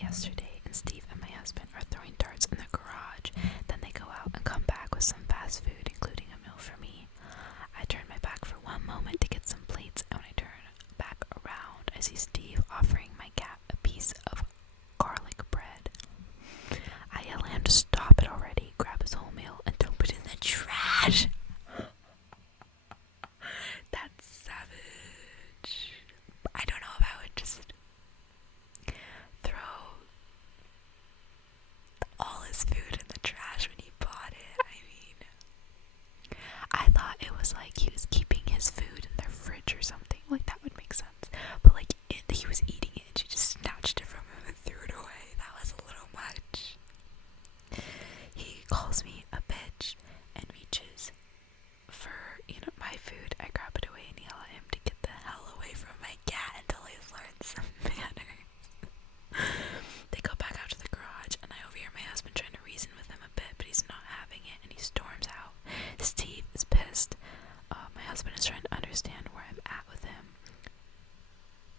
yesterday, and Steve and my husband are throwing darts in the garage. Then they go out and come back with some fast food, including a meal for me. I turn my back for one moment to get some plates, and when I turn back around, I see Steve offering my cat a piece of garlic bread. I yell at him to stop it already, grab his whole meal, and dump it in the trash. That's savage. I don't know if I would just throw all his food in the trash when he bought it. I mean, I thought it was like he was keeping his food in their fridge or something. Like, that would make sense. But like, he was eating it and she just snatched it from him and threw it away. That was a little much. He calls me a bitch and reaches for, my food. I grab it away and yell at him to get the hell away from my cat until he's learned some manners. They go back out to the garage, and I overhear my husband trying to reason with him a bit, but he's not having it, and he storms out. Steve is pissed. My husband is trying to understand where I'm at with him,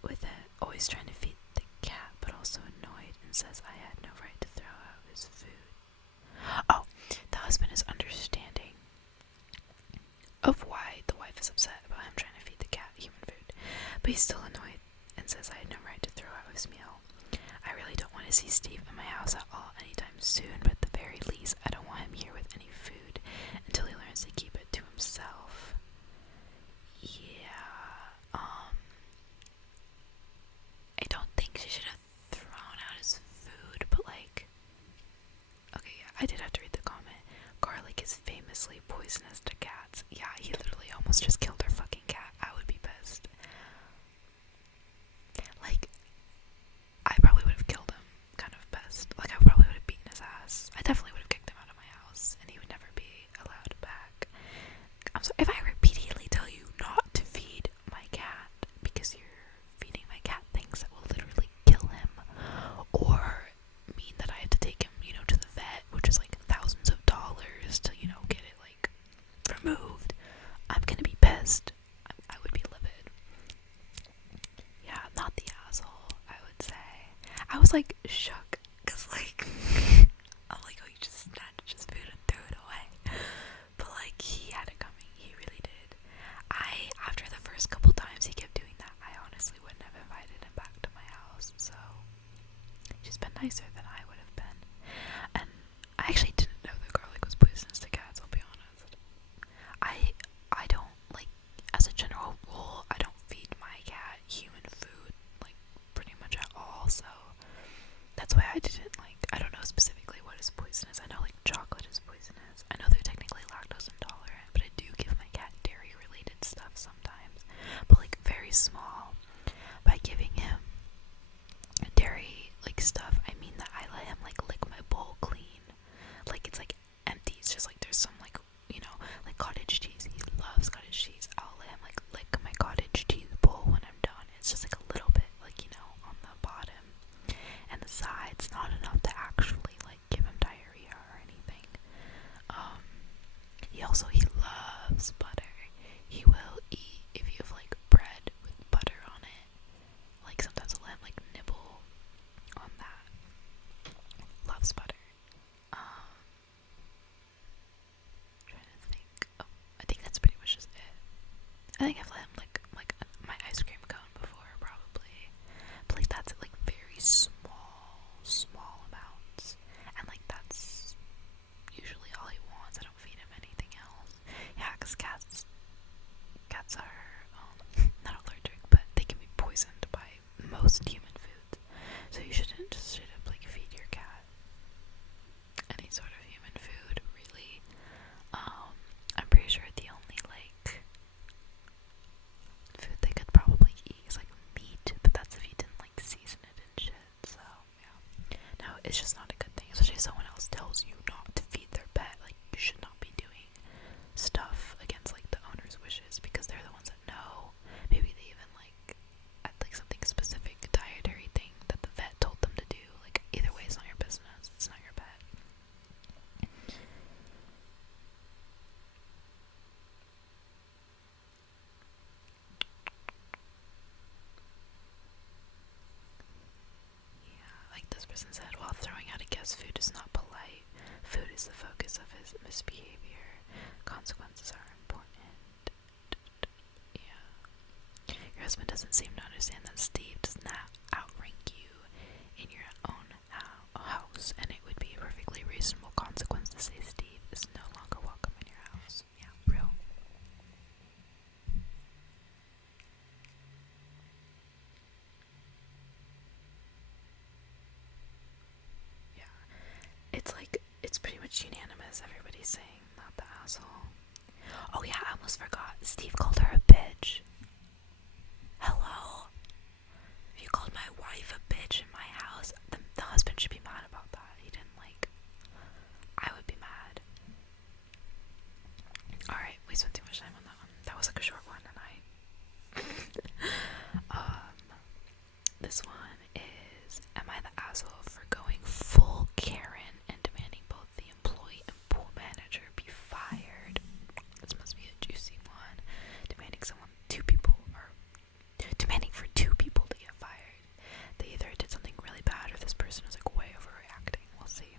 with it, always trying to feed the cat, but also annoyed, and says I had no right to throw out his food. Oh, the husband is understanding of why the wife is upset about him trying to feed the cat human food, but he's still annoyed and says I had no right to throw out his meal. I really don't want to see Steve in my house at all anytime soon, but at the very least, I don't want him here with any food until he learns to keep it to himself. Yeah, I don't think she should have thrown out his food, but like, okay, yeah, I did have to read the comment. Garlic is famously poisonous to cats. Yeah, he literally almost just killed her fucking cat. I would be pissed. Like, I probably would have killed him, kind of pissed. Like, I probably would have beaten his ass. I definitely would have kicked him out of my house, and he would never be allowed back. I'm sorry, if I repeatedly tell you not to feed my cat because you're feeding my cat things that will literally kill him, or mean that I have to take him, to the vet, which is like thousands of dollars to, get it like removed, I'm gonna be pissed. I would be livid. Yeah, not the asshole, I would say. I was like shook, cause like, I'm like, oh, you just snatched his food and threw it away. But like, he had it coming, he really did. After the first couple times he kept doing that, I honestly wouldn't have invited him back to my house, so he's been nicer than I would have been. And I actually didn't know that garlic was poisonous to cats, I'll be honest. I don't, like, as a general rule, I don't feed my cat human food, like, pretty much at all, so that's why I didn't, like, I don't know specifically what is poisonous. I know, like, chocolate is poisonous. I know they're technically lactose intolerant, but I do give my cat dairy-related stuff sometimes, but, like, very small. By giving him dairy, like, stuff, I mean that I let him, like, lick my bowl clean. Like, it's, like, empty. It's just, like, there's some, like, like cottage cheese. He loves cottage cheese. I'll let him, like, lick my cottage cheese bowl when I'm done. It's just, like, a little bit, like, on the bottom and the sides, not enough to actually, like, give him diarrhea or anything. He loves butter. He will eat if you have, like, bread with butter on it. Like, sometimes I'll let him, like, nibble on that. Loves butter. Trying to think. Oh, I think that's pretty much just it. I think I've let him lick, like, my ice cream cone before, probably. But, like, that's at, like, very small amounts. And, like, that's usually all he wants. I don't feed him anything else. Yeah, because cats are, not allergic, but they can be poisoned by most human foods. So you shouldn't just straight up, like, feed your cat any sort of human food, really. I'm pretty sure the only, like, food they could probably eat is, like, meat, but that's if you didn't, like, season it and shit, so, yeah. No, it's just not a good thing, especially if someone else tells you not to feed their pet. Like, you should not be doing stuff against, like, the owner's wishes, because they're the ones that know. Maybe they even, like, had, like, something specific dietary thing that the vet told them to do. Like, either way, it's not your business. It's not your pet. Yeah, like, this person is the focus of his misbehavior. Consequences are important. Yeah. Your husband doesn't seem to understand that Steve does not outrank you in your own house, and it would be a perfectly reasonable consequence to say Steve is no longer welcome in your house. Yeah, real. Yeah. It's like, it's pretty much unanimous. Everybody's saying not the asshole. Oh yeah, I almost forgot. Steve called her a bitch. Hello? If you called my wife a bitch in my house, the husband should be mad about that. He didn't I would be mad. Alright, we spent too much time on that one. That was like a short one, and this one is, am I the asshole for going full Karen and demanding both the employee and pool manager be fired? This must be a juicy one. Demanding for two people to get fired. They either did something really bad or this person is like way overreacting. We'll see.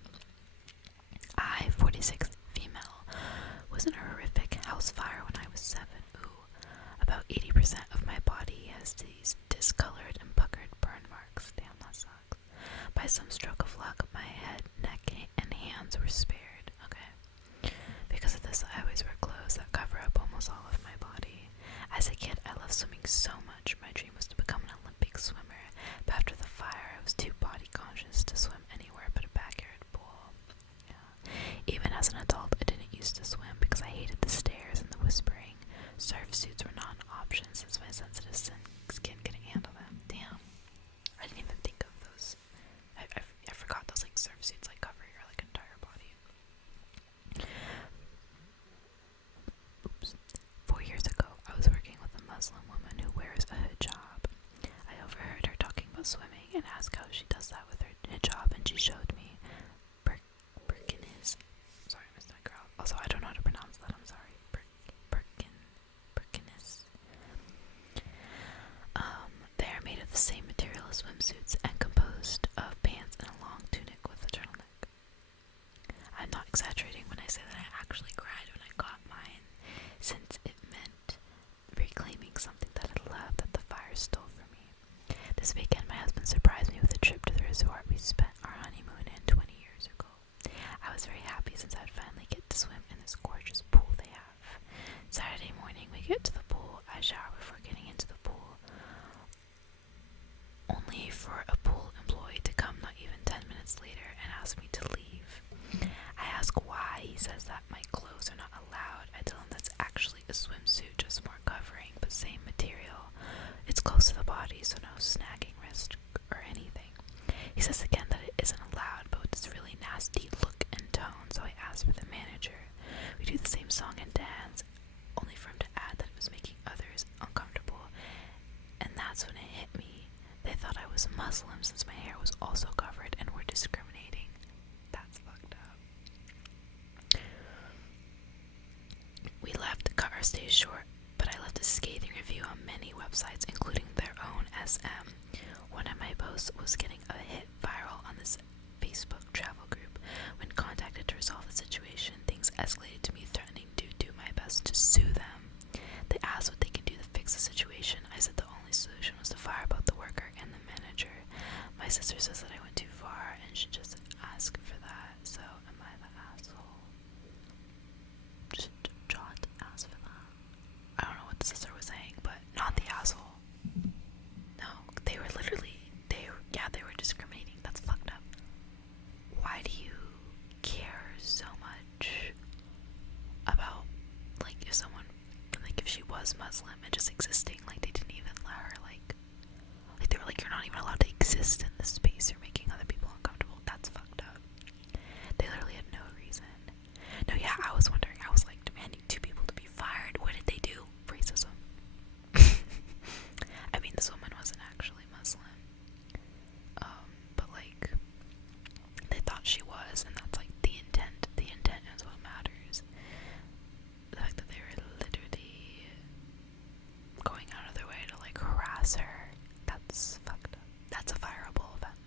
I, 46, female, was in a horrific house fire when I was 7. Ooh. About 80% of my body has these discolored and puckered burn marks. Damn, that sucks. By some stroke of luck, my head, neck, and hands were spared. Okay. Because of this, I always wear clothes that cover up almost all of my body. As a kid, I loved swimming so much. My dream was to become an Olympic swimmer. But after the fire, I was too body conscious to swim anywhere but a backyard pool. Yeah. Even as an adult, I didn't used to swim because I hated the stairs and the whispering. Surf suits were not an option since my sensitive skin couldn't handle them. Damn. I didn't even think of those. I forgot those like surf suits like cover your like entire body. Oops. 4 years ago, I was working with a Muslim woman who wears a hijab. I overheard her talking about swimming and asked how she does that with her hijab, and she showed me Birkinis. Sorry, I missed my girl. Also, I don't know how to pronounce that. I'm sorry. Birkinis. They are made of the same material as swimsuits and composed of pants and a long tunic with a turtleneck. I'm not exaggerating when I say that I actually cried when I got mine, since it meant reclaiming something that I loved that the fire stole from me. This weekend, my husband surprised me with a trip to the resort we spent our honeymoon in 20 years ago. I was very happy since I'd finally get to swim in this gorgeous pool they have. Saturday morning, we get to the pool. I shower before getting into the pool, only for a pool employee to come not even 10 minutes later and ask me to leave. I ask why. He says that my clothes are not allowed. I tell him that's actually a swimsuit, just more covering, but same material. It's close to the body, so no snagging risk or anything. He says again that it isn't allowed, but with this really nasty look and tone, so I ask for the manager. We do the same song and dance, only for him to add that it was making others uncomfortable. And that's when it hit me. They thought I was Muslim since my hair was also covered and were discriminating. That's fucked up. We left to cut our stay short, but I left a scathing review on many websites, including their own SM. One of my posts was getting a hit viral on this Facebook travel group. When contacted to resolve the situation, things escalated to me threatening to do my best to sue them. They asked what they can do to fix the situation. I said the only solution was to fire both the worker and the manager. My sister says that I went too far and should just ask for that. So am I the asshole? Just ask for that. I don't know what the sister was saying, but not the asshole. No, they were discriminating. That's fucked up. Why do you care so much about, like, if she was Muslim and just existing, like, they didn't even let her, like, they were like, you're not even allowed to exist in this space, you're making other people uncomfortable. That's fucked up. They literally had no reason. No, yeah, I was wondering, I was like, demanding 2 people to be fired. What did they do? Racism. I mean, this woman wasn't actually Muslim. But like, they thought she was, and that's like the intent. The intent is what matters. The fact that they were literally going out of their way to like harass her, that's fucked up. That's a fireable offense.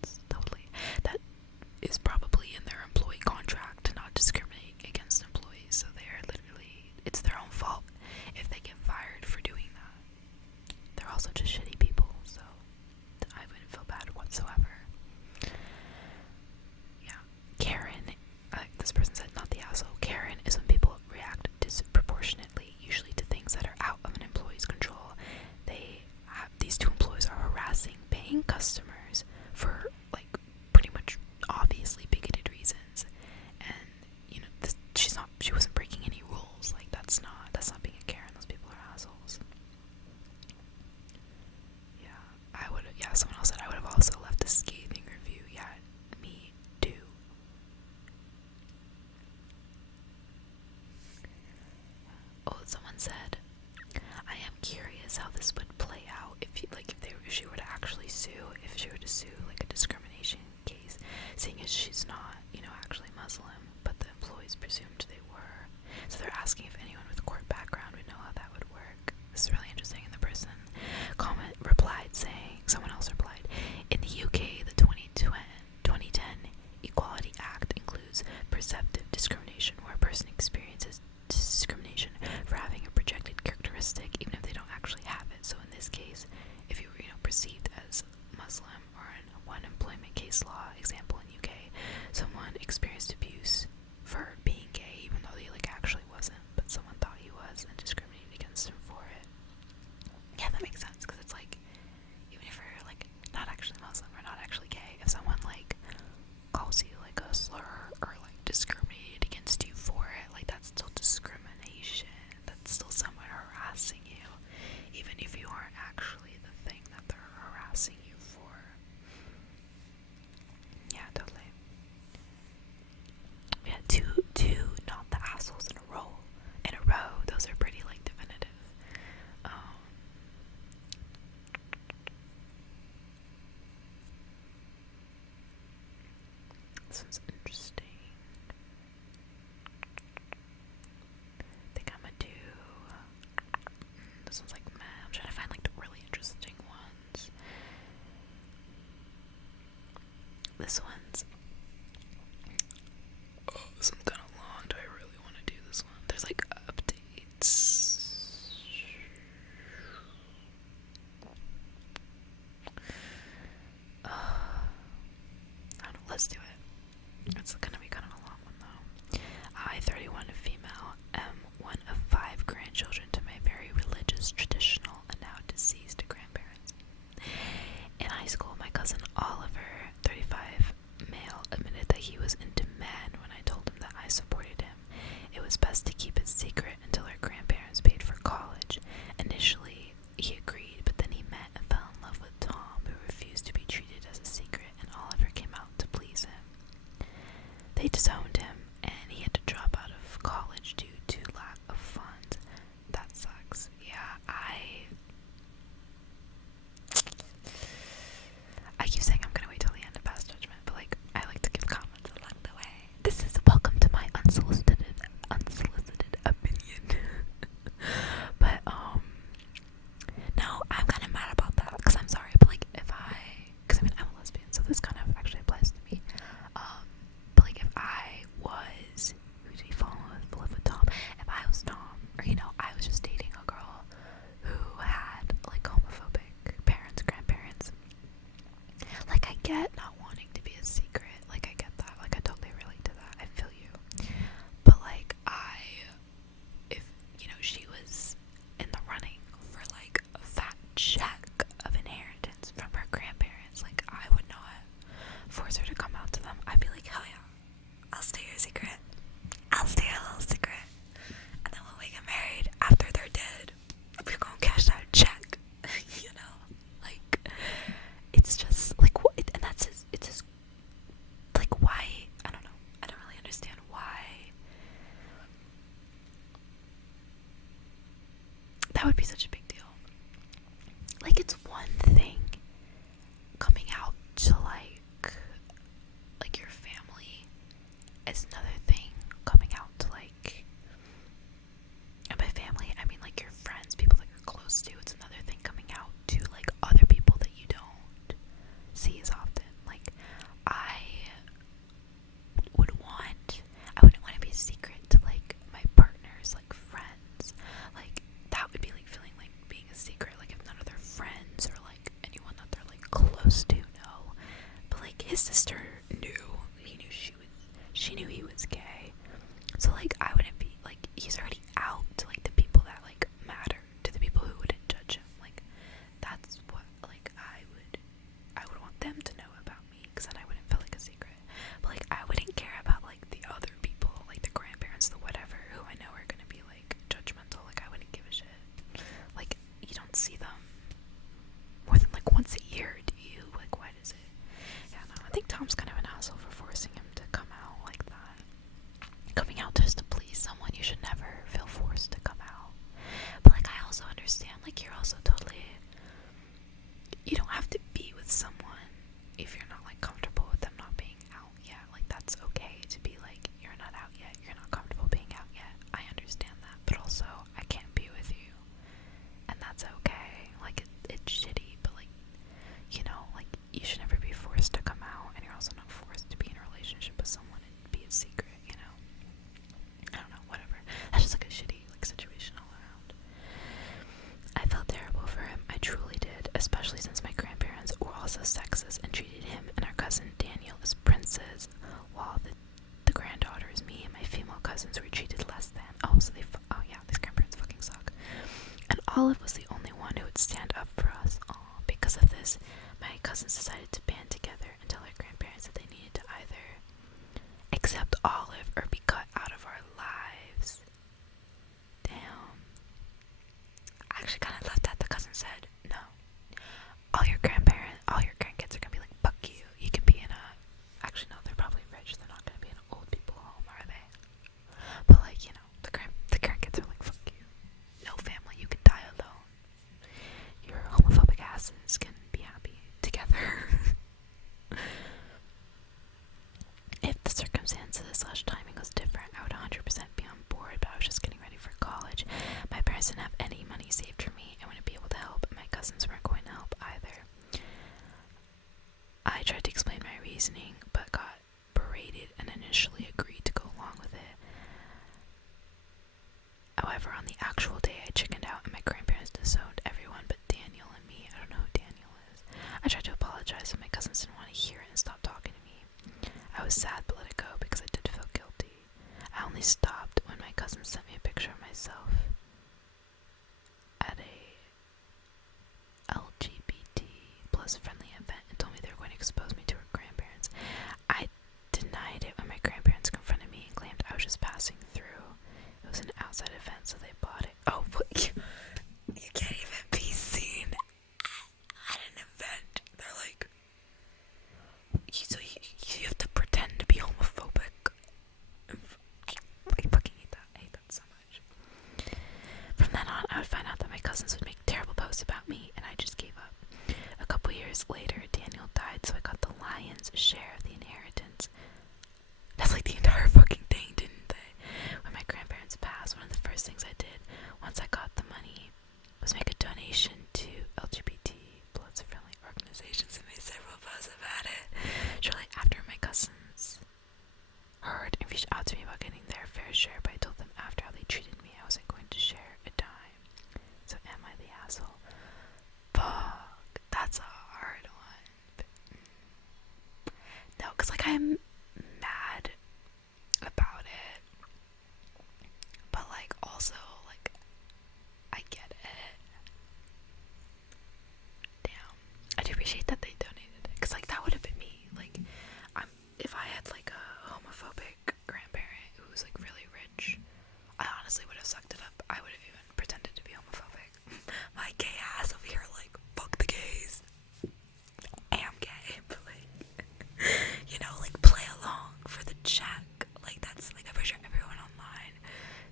case law example in UK. Someone experienced abuse for being gay, even though he like actually wasn't, but someone thought he was and discriminated against him for it. Yeah, that makes sense, because it's like, even if you're like not actually Muslim or not actually gay, if someone like calls you like a slur or like discriminated against you for it, like that's still discrimination. That's still someone harassing you, even if you aren't actually the thing that they're harassing you for. Yeah, totally. Yeah, two not the assholes in a row. Those are pretty like definitive. This one's interesting. I think I'm gonna do this one's like meh. I'm trying to find like the really interesting ones. This one's kind of long. Do I really want to do this one? There's like updates. I don't know, let's do it. It's gonna be kind of a long one though. I, 31, female, am one of 5 grandchildren to my very religious, traditional, and now deceased grandparents. In high school, my cousin Oliver, 35, male, admitted that he was into men when I told him that I supported him. It was best to keep it secret until our grandparents paid for college. Initially, he agreed, but then he met and fell in love with Tom, who refused to be treated as a secret, and Oliver came out to please him. They disowned him, and he had to drop out of college due to lack of funds. That sucks. Yeah, I keep saying I'm gonna wait till the end to pass judgment, but like I like to give comments along the way. This is welcome to my unsolicited opinion. But no, I'm kind of mad about that, because I'm sorry, but like because I mean I'm a lesbian, so this kind of actually applies to me. But like if I was, who did he fall in love with Tom? If I was Tom, or you know, I was just dating a girl who had like homophobic parents, grandparents. Like I get not wanting to be a secret, like I get that, like I totally relate to that, I feel you. But like if, you know, she was in the running for like a fat check of inheritance from her grandparents, like I would not force her to come out to them. I'd be like, hell yeah, I'll stay your secret. I'll stay a little secret. And then when we get married, after they're dead, we're gonna cash that check. You know? Like, it's just, like, what? And that's his, it's his, like, why? I don't know. I don't really understand why. That would be such a big deal. Like, it's one thing coming out to, like your family. It's another thing coming out to, like, and by family, I mean, like, your friends, people that you're close to. It's another thing coming out to, like, other people that you don't see as often. Like, I wouldn't want to be a secret to, like, my partner's, like, friends. Like, that would be, like, feeling like being a secret, like, if none of their friends or, like, anyone that they're, like, close to know. But, like, his sister knew. She knew he was gay. So, like, I wouldn't be, like, he's already out to, like, the people that, like, matter, to the people who wouldn't judge him. Like, that's what, like, I would want them to know about me, because then I wouldn't feel like a secret. But, like, I wouldn't care about, like, the other people, like, the grandparents, the whatever, who I know are gonna be, like, judgmental. Like, I wouldn't give a shit. Like, you don't see them more than, like, once a year, do you? Like, what is it? Yeah, no, I think Tom's kind of an asshole for forcing him to come out like that. Coming out just to please someone, you should never feel forced to come out. But, like, I also understand, like, you're also totally, you don't have to be with someone if you're not, like, comfortable with them not being out yet. Like, that's okay to be like, you're not out yet, you're not comfortable being out yet. I understand that, but also, I can't be with you, and that's okay. Like, it's shitty, but, like, you know, like, you should never be forced to come out, and you're also not Olive was the only one who would stand up for us. Because of this, my cousins decided to band together and tell our grandparents that they needed to either accept Olive or be cut out of our lives. Damn. I actually kind of love that the cousin said, no. All your grandkids are gonna be like, fuck you. You can be in a, actually no, they're probably rich. They're not gonna be in an old people home, are they? But like, you know, the grandkids are like, fuck you. No family, you can die alone. Your homophobic asses can be happy together. If the circumstances/timing was different, I would 100% be on board, but I was just getting ready for college. My parents didn't have any money saved for me and wouldn't be able to help. My cousins weren't going to help either. I tried to explain my reasoning, but got berated and initially agreed to go along with it. However, on the actual day, I chickened out and my grandparents disowned everyone but Daniel and me. I don't know who Daniel is. I tried to apologize, but my cousins didn't want to hear it and stopped talking to me. I was sad but let it go because I did feel guilty. I only stopped when my cousins sent me a picture of myself at a LGBT plus friendly event and told me they were going to expose me to her grandparents. I denied it when my grandparents confronted me and claimed I was just passing through. It was an outside event, so they bought it. Oh, but you can't even be seen at an event. They're like, you have to pretend to be homophobic. I fucking hate that. I hate that so much. From then on, I would find out that my cousins would make terrible posts about me, and I just gave up. A couple years later, Daniel died, so I got the lion's share of the inheritance. That's like the entire fucking thing, didn't they? When my grandparents passed, one of the first things I did once I got the money was make a donation to LGBT plus friendly organizations and made several posts about it. Shortly after, my cousins heard and reached out to me about getting their fair share, but I told them after how they treated me, I wasn't going to share a dime. So am I the asshole? Fuck, that's a hard one. No, because like I'm mad about it, but like also like I get it. Damn, I do appreciate that they donated it, because like that would have been me. Like if I had like a homophobic grandparent who was like really rich, I honestly would have sucked it up. I would have even pretended to be homophobic. My gay ass over here like, fuck the gays. I am gay, but like, you know, like play along for the check. Like that's like, I'm pretty sure everyone online,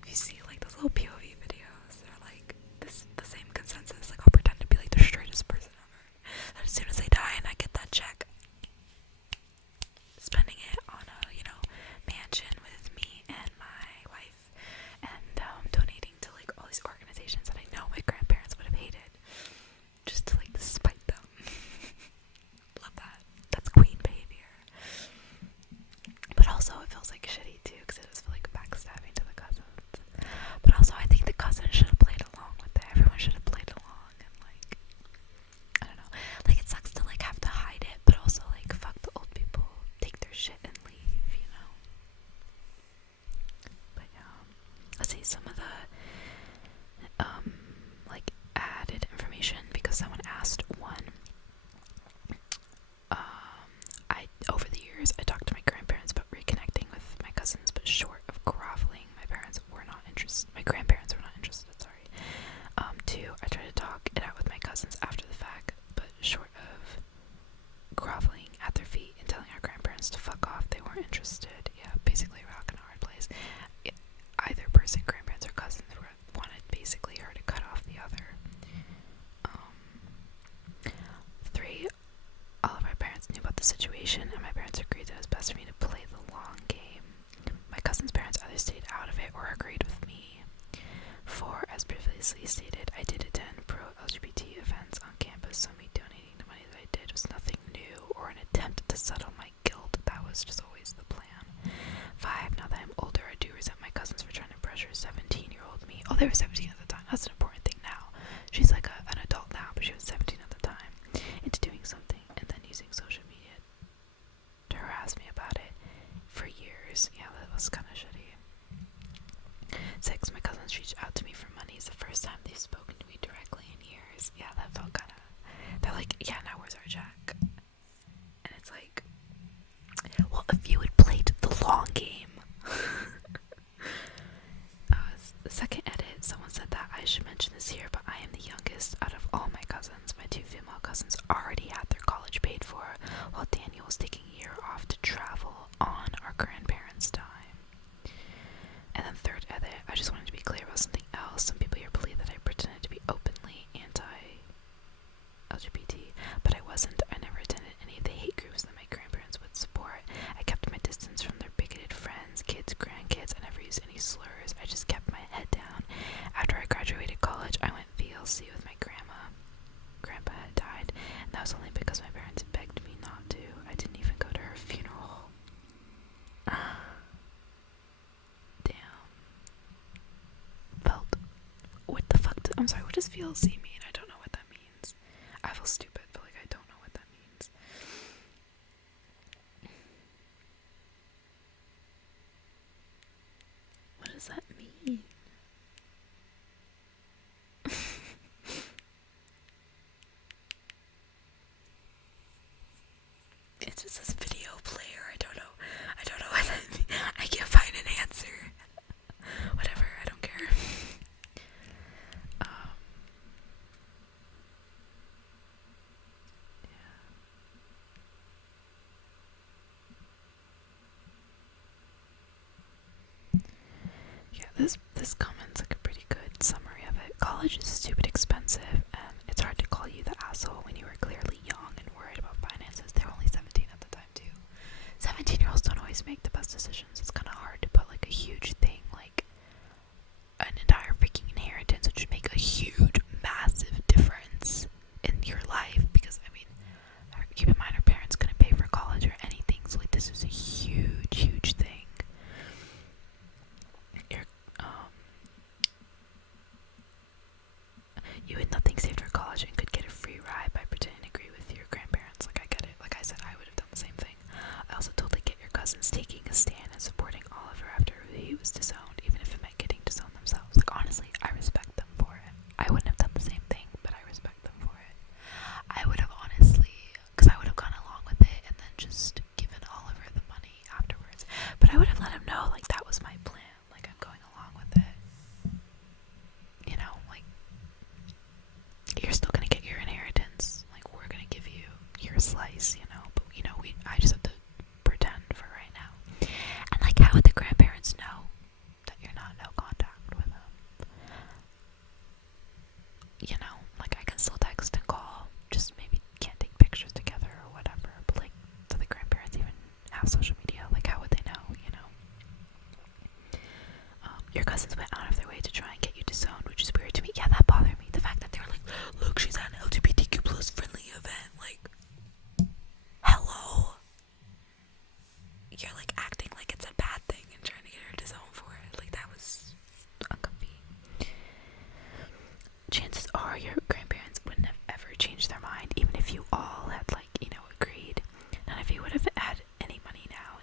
if you see like those little POV videos, they're like the same consensus. Like I'll pretend to be like the straightest person ever. And as soon as they die and I get that check, spending it on a, you know, mansion with me and my wife, and donating to like all these organizations that I know my grandparents would have hated, just to like spite them. Love that. That's queen behavior. But also it feels like shitty too, because it does feel like backstabbing to the cousins. But also I think the cousins should have played along with it. Everyone should have played along, and like, I don't know, like it sucks to like have to hide it, but also like fuck the old people, take their shit and leave, you know. But let's see some of the like added information, because someone asked one. Over the years I talked to my grandparents about reconnecting with my cousins, but short of groveling, my grandparents were not interested. Sorry. 2, I tried to talk it out with my cousins after the fact, but short of groveling at their feet and telling our grandparents to fuck off, they weren't interested. Yeah, basically a rock and a hard place. Either person, grandparents or cousins, wanted basically her to cut off the other. 3, all of our parents knew about the situation, and my parents agreed that it was best for me to play the long game. My cousin's parents either stayed out of it or agreed with me. 4, as previously stated, I did attend pro-LGBT events on campus, so me donating the money that I did was nothing new or an attempt to settle my guilt. That was just always the plan. 5, now that I'm older, I do resent my cousins for trying to pressure 17-year-old me. Oh, they were 17 at the time. That's an important thing now. She's like an adult now, but she was 17 at the time. Into doing something and then using social media to harass me about it for years. Yeah, that was kind of shitty. 6, my cousins reached out to me for money. It's the first time they've spoken to me directly. if you had played the long game. The second edit, someone said that I should mention this here, but I am the youngest out of all my cousins. My 2 female cousins already had their college paid for, while Daniel was taking a year off to travel on our grandparents' time. And then third edit, I just wanted to be clear about something else. Some people here believe that I pretended to be openly anti-LGBT, but I wasn't. I never attended any of the hate groups that my grandparents would support. I kept my distance from their bigoted friends, kids, grandkids. I never used any slurs. I just kept my head down. After I graduated college, I went VLC with my grandma. Grandpa had died, and that was only because my parents begged me not to. I didn't even go to her funeral. Damn. Felt. What the fuck? I'm sorry, what does VLC mean? I don't know what that means. I feel stupid, but like I don't know what that means. What does that mean? It's just this video player. I don't know what that means. I can't find an answer. Whatever, I don't care. Yeah, this comment's like a pretty good summary of it. College is stupid expensive, and it's hard to call you the asshole when you were clearly young and worried about finances. They were only 17 at the time too. 17-year-olds don't always make the best decisions. It's kind of hard to put like a huge thing like an entire freaking inheritance, which would make a huge, massive difference in your life. Because I mean, keep in mind, our parents couldn't pay for college or anything, so like this is a huge, huge thing. You had nothing saved for college and could get a free ride by pretending to agree with your grandparents. Like, I get it. Like I said, I would have done the same thing. I also totally get your cousins taking a stand and supporting Oliver after he was disowned, even if it meant getting disowned themselves. Like, honestly, I respect them for it. I wouldn't have done the same thing, but I respect them for it. I would have honestly, because I would have gone along with it and then just given Oliver the money afterwards. But I would have let him know, like, that was my plan. Like, I'm going along with it. You know, like, you're still gonna get your inheritance. Like, we're gonna give you your slice, you know. But you know, I just have to pretend for right now. And like, how would the grandparents know that you're not no contact with them? You know, like I can still text and call, just maybe can't take pictures together or whatever. But like, do the grandparents even have social media? Like, how would they know? You know. Your cousins went out of their way to try and get you disowned, which is weird to me. Yeah, that bothered me. The fact that they were like, look, she's at an LGBTQ plus friendly event. Like, hello? You're like acting like it's a bad thing and trying to get her disowned for it. Like, that was uncomfy. Chances are your grandparents wouldn't have ever changed their mind, even if you all had, like, you know, agreed. None of you would have had any money now.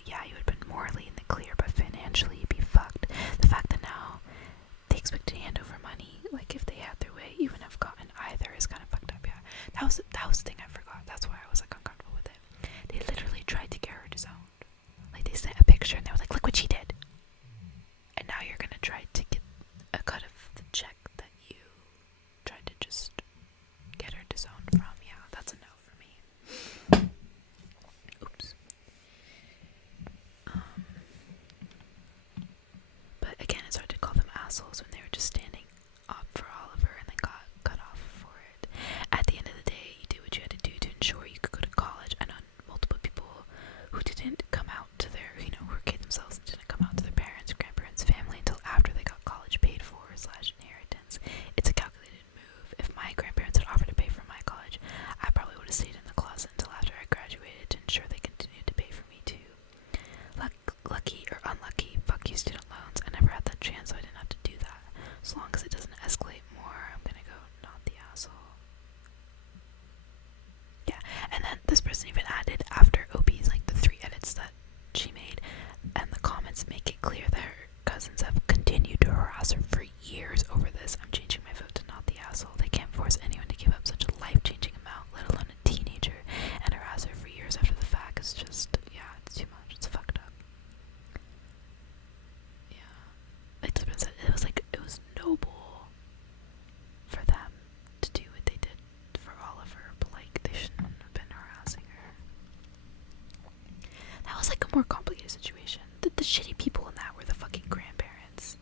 more complicated situation. The shitty people in that were the fucking grandparents.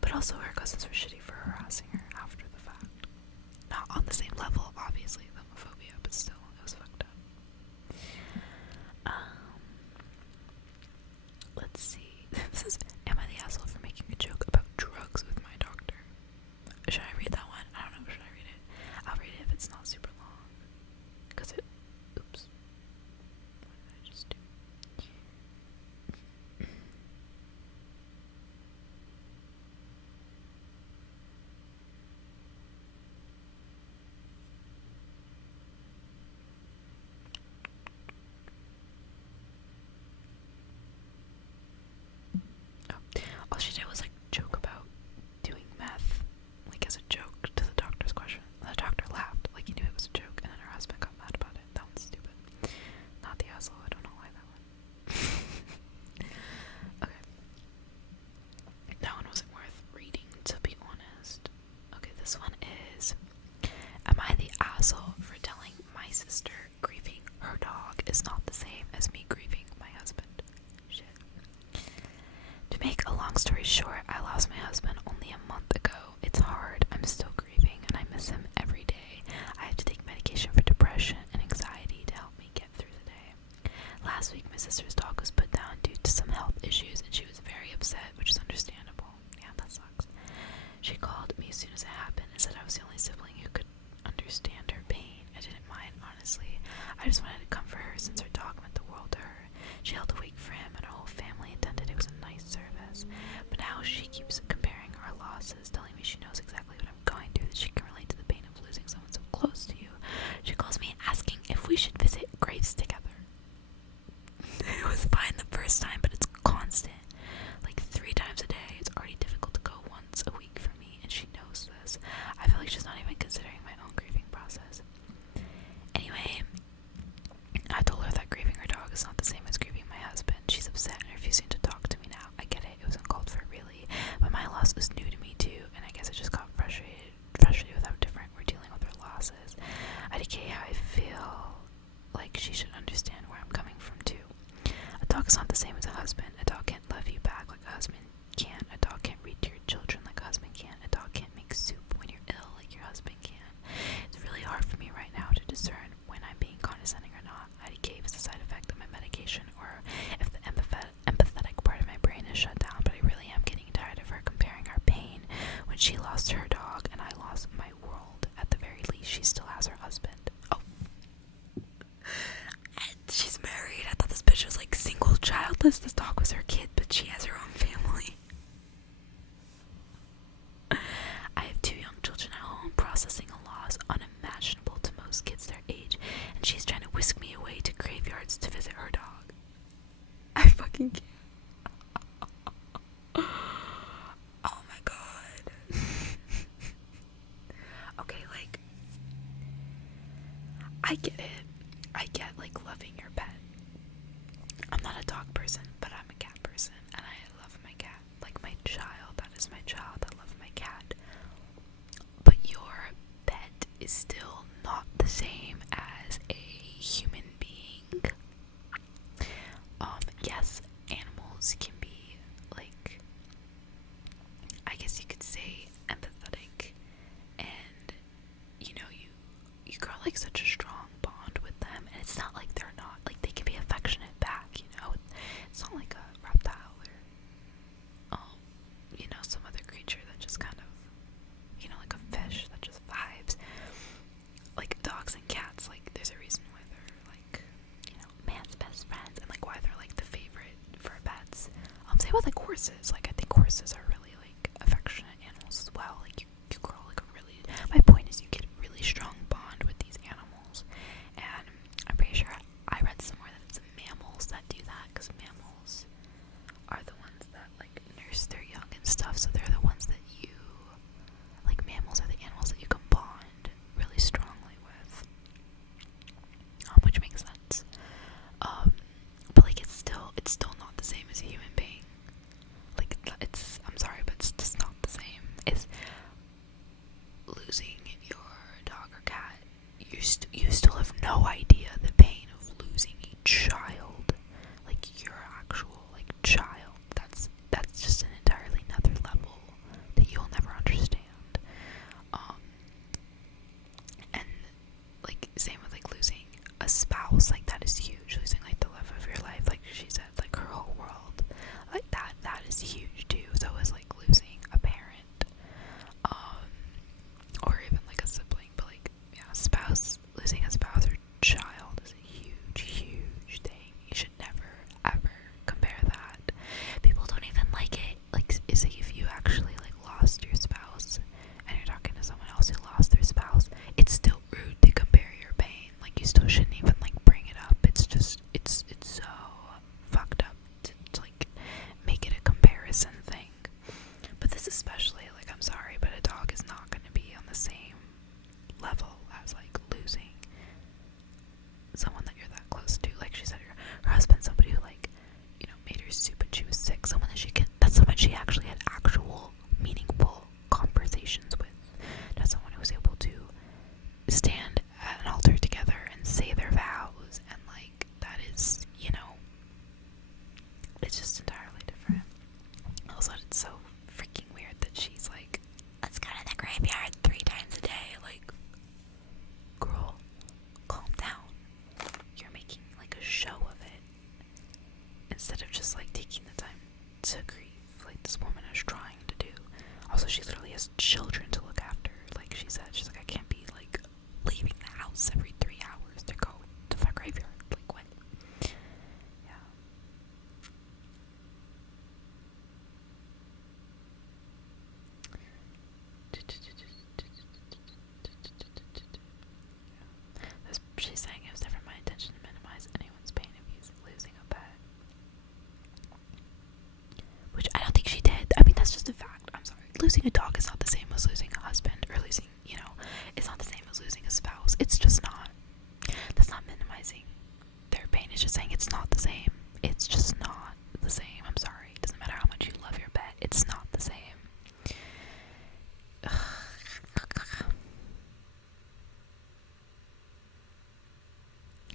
But also her cousins were shitty for harassing her after the fact. Not on the same level, obviously, of homophobia, but still, it was fucked up. Let's see. This is, am I the asshole for making a joke about drugs with my doctor? Should I read that one? I don't know, should I read it? I'll read it if it's not super long. Because it, oops. What did I just do? All she did was like joke about doing meth, like as a joke to the doctor's question. And the doctor laughed, like he knew it was a joke, and then her husband got mad about it. That one's stupid. Not the asshole, I don't know why that one. Okay. That one wasn't worth reading, to be honest. Okay, this one is, am I the asshole for telling my sister grieving her dog is not the same as me grieving my husband? Shit. To make a long story short, I lost my husband only a month ago. It's hard. I'm still grieving and I miss him every day. I have to take medication for depression and anxiety to help me get through the day. Last week, my sister's dog was put down due to some health issues and she was very upset, which is understandable. Yeah, that sucks. She called me as soon as it happened and said I was the only sibling who could understand her pain. I didn't mind, honestly. I just wanted to comfort her since her dog meant the world to her. She held a wake for him and her whole family attended. It was a nice service. But now she keeps comparing our losses, telling me she knows exactly what I'm going through, that she can relate to the pain of losing someone so close to you. She calls me asking if we should visit graves together. It was fine the first time, but it's constant. Like 3 times a day. It's already difficult to go once a week for me, and she knows this. I feel like she's not even considering my own grieving process. Anyway, I told her that grieving her dog is not the same as grieving my husband. She's upset and refusing to talk to me now. I get it, it was uncalled for really, but my loss was new to me too, and I guess I just got frustrated with how different we're dealing with our losses. IDK, how I feel like she should understand where I'm coming from too. A dog is not the same as a husband. A dog can't love you back like a husband can. A dog can't read to your children like a husband can. A dog can't make soup when you're ill like your husband can. It's really hard for me right now to discern when I'm being condescending or not. IDK is a side effect of my medication, or if the empathetic part of my brain is shut down, but I really am getting tired of her comparing our pain. When she lost her dog and I lost my world, at the very least she still has her husband. Oh, and she's married. I thought this bitch was like single, childless. This dog was her kid, but she has her own family. I have 2 young children at home, processing a loss unimaginable to most kids their age, and she's trying to whisk me away to graveyards to visit her dog. I fucking can't. Oh my god. Okay, like, I get it. I get, like, loving your pet. I'm not a dog person, but I'm a cat person, and I love my cat. Like, my child, that is my child. I love my cat. But your pet is still not the same as a human being. Yes, animals can be, like, I guess you could say empathetic, and, you know, you grow, like, such a strong bond with them, and it's not like they're not, like, they can be affectionate back, you know? It's not like a reptile or, you know, some other creature that just kind of, you know, like a fish that just vibes. Like, dogs and cats, like, there's a reason why they're, like, you know, man's best friends, and, like, why they're, like, the favorite for pets. Same with, like, horses. Like, I think horses are really, like, affectionate animals as well. Like, you grow, like, a really, my point is you get a really strong bond with these animals, and I'm pretty sure I read somewhere that it's mammals that do that, because mammals are the ones that, like, nurse their young and stuff, so they're the ones that you, like, mammals are the animals that you can bond really strongly with, which makes sense. But, like, it's still not the same as a human being. Like, I'm sorry, It's just entirely different. Also, it's so freaking weird that she's like, let's go to the graveyard 3 times a day. Like, girl, calm down. You're making like a show of it instead of just like taking the time to grieve like this woman is trying to do. Also, she literally has children to look after. Like she said, she's like, I can't be like leaving the house every 3 hours to go to the graveyard. Like, what? Yeah. She's saying it was never my intention to minimize anyone's pain if he's losing a pet. Which I don't think she did. I mean, that's just a fact. I'm sorry. Losing a dog is not the same as losing a husband, or losing, it's not the same as losing a spouse. It's just not. That's not minimizing their pain. It's just saying it's not the same. It's just not the same. I'm sorry. It doesn't matter how much you love your pet. It's not the same.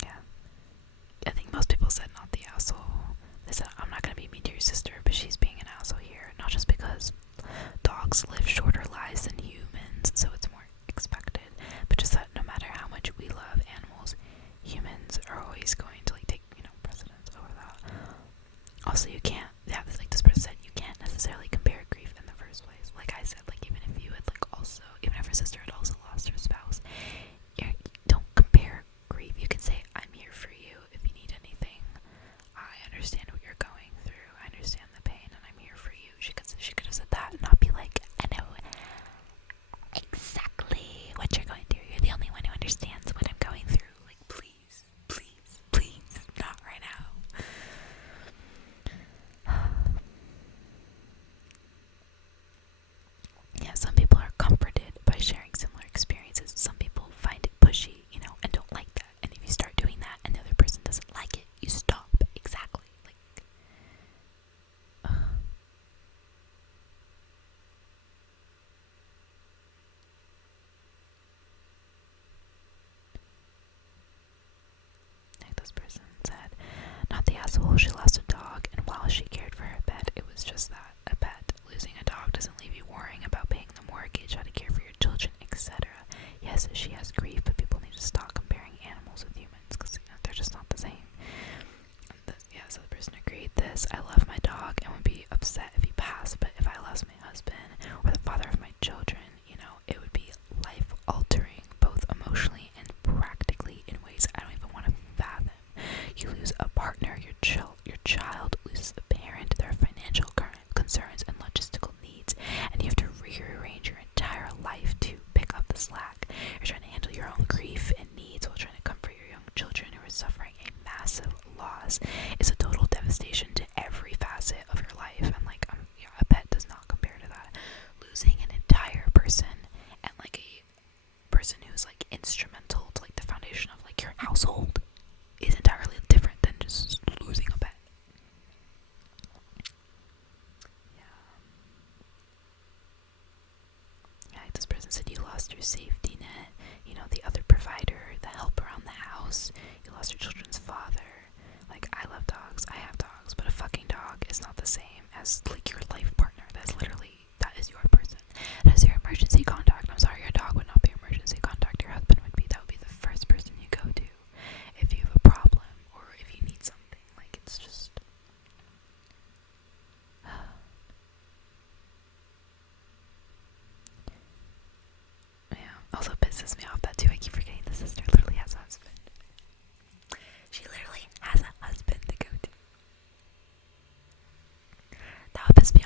Yeah. I think most people said not the asshole. They said, I'm not going to be mean to your sister, but she's being an asshole here. Not just because dogs live shorter lives than humans, so it's more expected, but just that no matter how much we love animals, humans are always going to like take, precedence over that. Also, you can't, yeah, like this person said, you can't necessarily compare grief in the first place. Like I said, like even if you had like also, even if her sister had also lost her spouse, you don't compare grief. You can say, I'm here for you if you need anything. I understand what you're going through. I understand the pain, and I'm here for you. She could have said that and not be like, I know exactly what you're going through. You're the only one who understands what I'm going through. Like, please, please, please, not right now. Yeah, some people are comforted by sharing similar experiences. Some people find it pushy, and don't like that. And if you start doing that and the other person doesn't like it, you stop. Exactly. Like, like this person said, not the asshole, she lost a dog, and while she cared for her pet, it was just that, a pet. Losing a dog doesn't leave you worrying about paying the mortgage, how to care for your children, etc. Yes, she has grief, but people need to stop comparing animals with humans, because they're just not the same. Yeah, so the person agreed this. I love my dog and would be upset if he passed, but if I lost my husband or the father of my children, it would be life-altering, both emotionally and practically in ways I don't even want to fathom. You lose a partner, your child loses a parent, their financial concerns and logistical needs, and you have to rearrange your entire life to pick up the slack. You're trying to handle your own grief and needs while trying to comfort your young children who are suffering a massive loss. It's a total devastation to every facet of your life, and like, a pet does not compare to that. Losing an entire person, and like a person who's like instrumental to like the foundation of like your household, is entirely different than just losing a pet. Yeah, like this person said, you lost your safety net, the other provider, the help around the house, you lost your children's father. Like, I love dogs, I have dogs, but a fucking dog is not the same as like your life partner. That is your person. That is your emergency contact. I'm sorry, your dog would not be your emergency contact. Your husband would be. That would be the first person you go to if you have a problem or if you need something. Like, it's just yeah. Also pisses me off that too. I keep forgetting the sister literally has a husband. She literally has a husband to go to. That would piss me